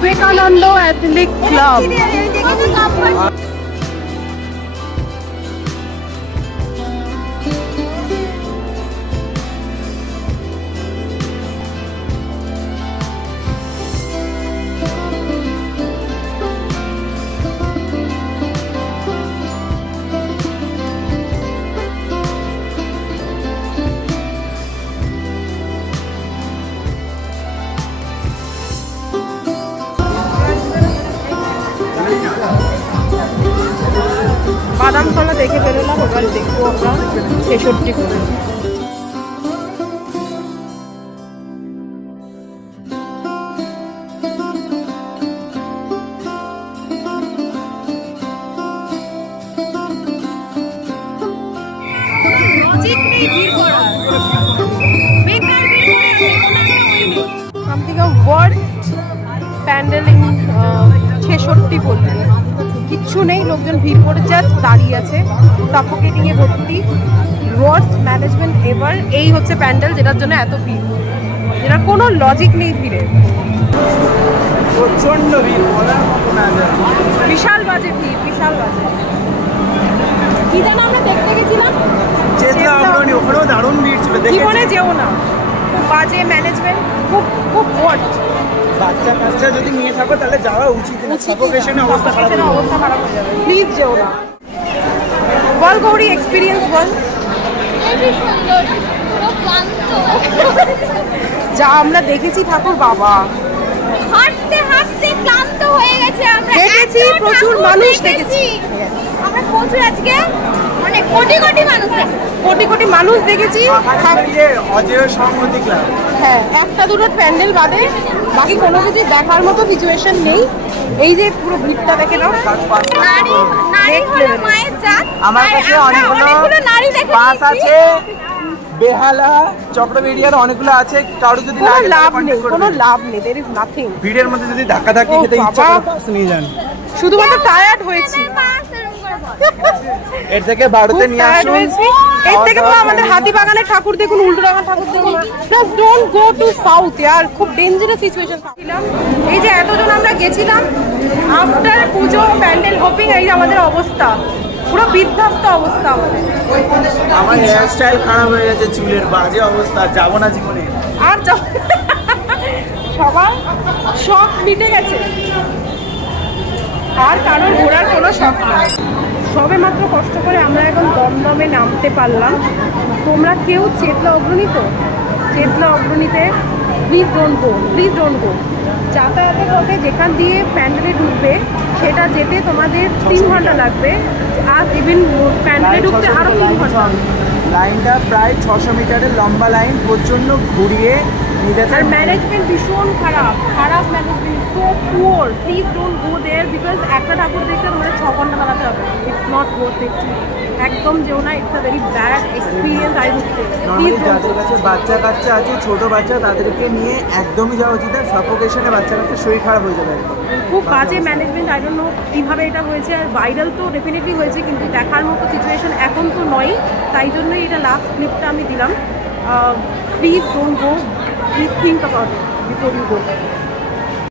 Vivekananda athletic club. Badamtala দেখে বেরোলাম, এবার দেখবো আমরা 66 করে। প্যান্ডেল 66 বলতে কিচ্ছু নেই, লোকজন ভিড় করে জাস্ট দাঁড়িয়ে আছে, সাফোকেটিং এ ভর্তি। Worst management ever. এই হচ্ছে প্যান্ডেল যেটার জন্য এত ভিড়, যেটার কোনো লজিক নেই ভিড়ে। প্রচন্ড ভিড়, বিশাল বাজে ভিড়, বিশাল বাজে। কি যেন আমরা দেখতে গেছিলাম, ওখানেও দারুণ ভিড় ছিল, জীবনে যেও না, খুব বাজে ম্যানেজমেন্ট, খুব খুব ওয়ার্স্ট। বাচ্চা কাচ্চা যদি নিয়ে থাকো তাহলে যাওয়া উচিত না, সাফোকেশনে অবস্থা খারাপ হয়ে যাবে। প্লিজ যেও না। বল গৌরী, এক্সপিরিয়েন্স বল। যা আমরা দেখেছি ঠাকুর বাবা, হাঁটতে হাঁটতে ক্লান্ত হয়ে গেছে। আমরা দেখেছি প্রচুর মানুষ দেখেছি, আমরা প্রচুর আজকে মানে কোটি কোটি মানুষ কোটি কোটি মানুষ দেখেছি। অজেয় সংহতি ক্লাব, হ্যাঁ, একটা দুটো প্যান্ডেল বাদে বাকি কোনো কিছু দেখার মতো সিচুয়েশন নেই। এই যে পুরো ভিড়টা দেখে নাও। নারী নারী হলো মায়ের জাত। আমার কাছে অনেকগুলো নারী দেখেছি, বাস আছে, বেহালা, চক্রবেড়িয়ার অনেকগুলো আছে। কারো যদি কোনো লাভ নেই, কোনো লাভ নেই, দেয়ার ইজ নাথিং। ভিড়ের মধ্যে যদি ধাক্কা ধাক্কি খেতে ইচ্ছা করে বাস নিয়ে যান। শুধুমাত্র টায়ার্ড হয়েছি, এর থেকে বাড়িতে নিয়ে আসুন। এর থেকে তো আমাদের হাতিবাগানের ঠাকুর দেখুন, উল্টোডাঙ্গার ঠাকুর দেখুন। Just don't go to south ইয়ার, খুব ডেঞ্জারাস সিচুয়েশন। এই যে এতজন আমরা গেছিলাম, আফটার পুজো প্যান্ডেল হোপিং, এই আমাদের অবস্থা, পুরো বিধ্বস্ত অবস্থা আমাদের। আমার হেয়ার স্টাইল খারাপ হয়ে গেছে, চুলের বাজে অবস্থা, যাবো না জীবনে আর। সবার শখ মিটে গেছে, আর কারোর ঘোরার কোনো শখ নেই। সবে মাত্র কষ্ট করে আমরা এখন দমদমে নামতে পারলাম। তোমরা কেউ চেতলা অগ্রণী তো, চেতলা অগ্রণীতে please don't go, please don't go. যাতায়াতের পথে যেখান দিয়ে প্যান্ডেলে ঢুকবে সেটা যেতে তোমাদের 3 ঘন্টা লাগবে, আর ইভিন প্যান্ডেলে ঢুকতে আরও 3 ঘন্টা। লাইনটা প্রায় 600 মিটারের লম্বা লাইন, প্রচন্ড ঘুরিয়ে আর ম্যানেজমেন্ট ভীষণ খারাপ, খারাপ management, so poor. Please don't go there, because একটা ঠাকুর দেখতে তোমাদের 6 ঘন্টা লাগাতে হবে। ইটস নট ওয়ার্থ ইট, একদম যেও না। It's a very bad experience, I would say. যাদের কাছে বাচ্চা কাচ্চা আছে, ছোট বাচ্চা, তাদেরকে নিয়ে একদমই যাওয়া উচিত না। সাফোকেশনে বাচ্চা কাচ্চা শরীর খারাপ হয়ে যাবে। খুব বাজে ম্যানেজমেন্ট, আই ডোন্ট নো কীভাবে এটা হয়েছে। আর ভাইরাল তো ডেফিনেটলি হয়েছে, কিন্তু দেখার মতো সিচুয়েশন এখন তো নয়, তাই জন্যই এটা লাস্ট ক্লিপটা আমি দিলাম। Please don't go, please think about it before you go.